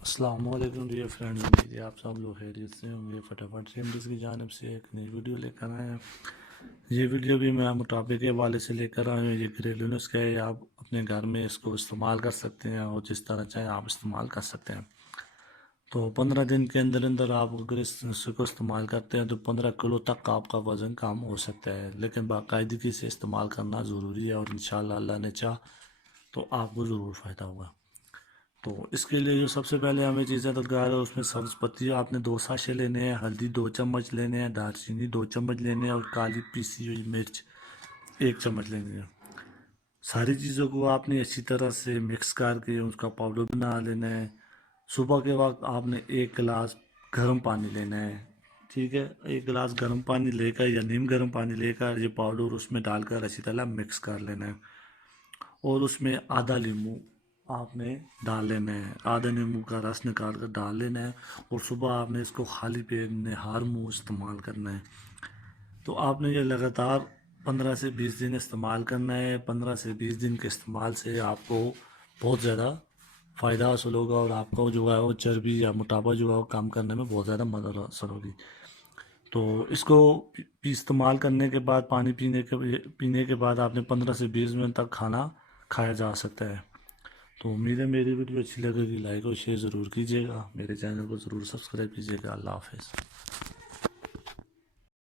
السلام علیکم dear friends, امید ہے آپ سب لوگ خیریت سے ہوں گے۔ فٹافٹ ریمیڈیز کی جانب سے ایک نئی ویڈیو لے کر آئے ہیں۔ یہ ویڈیو بھی میں موٹاپے کے حوالے سے لے کر آئے ہوں۔ یہ گھریلو نسخہ ہے، آپ اپنے گھر میں اس کو استعمال کر سکتے ہیں اور جس طرح چاہیں آپ استعمال کر سکتے ہیں۔ تو 15 دن کے اندر اندر آپ اگر اس نسخے کو استعمال کرتے ہیں تو 15 کلو تک آپ کا وزن کم ہو سکتا ہے، لیکن باقاعدگی سے استعمال کرنا ضروری ہے، اور انشاءاللہ اللہ نے چاہ تو آپ کو ضرور فائدہ ہوگا۔ تو اس کے لیے جو سب سے پہلے ہمیں چیزیں درکار ہے، اس میں سبز پتی آپ نے 2 ساشے لینے ہیں، ہلدی 2 چمچ لینے ہیں، دار چینی 2 چمچ لینے ہیں، اور کالی پیسی ہوئی مرچ 1 چمچ لینے ہیں۔ ساری چیزوں کو آپ نے اچھی طرح سے مکس کر کے اس کا پاؤڈر بنا لینا ہے۔ صبح کے وقت آپ نے 1 گلاس گرم پانی لینا ہے، ٹھیک ہے؟ 1 گلاس گرم پانی لے کر یا نیم گرم پانی لے کر یہ پاؤڈر اس میں ڈال کر اچھی طرح مکس کر لینا ہے، اور اس میں آدھا لیمو آپ نے ڈال لینا ہے، آدھا نیمبو کا رس نکال کر ڈال لینا ہے، اور صبح آپ نے اس کو خالی پیٹ نہار منہ استعمال کرنا ہے۔ تو آپ نے یہ لگاتار 15 سے 20 دن استعمال کرنا ہے۔ 15 سے 20 دن کے استعمال سے آپ کو بہت زیادہ فائدہ حاصل ہوگا، اور آپ کو جو ہے وہ چربی یا موٹاپا جو ہے وہ کام کرنے میں بہت زیادہ مدد حاصل ہوگی۔ تو اس کو استعمال کرنے کے بعد پانی پینے کے بعد آپ نے 15 سے 20 منٹ تک کھانا کھایا جا سکتا ہے۔ تو امید ہے میری ویڈیو اچھی لگے گی، لائک اور شیئر ضرور کیجیے گا، میرے چینل کو ضرور سبسکرائب کیجیے گا۔ اللہ حافظ۔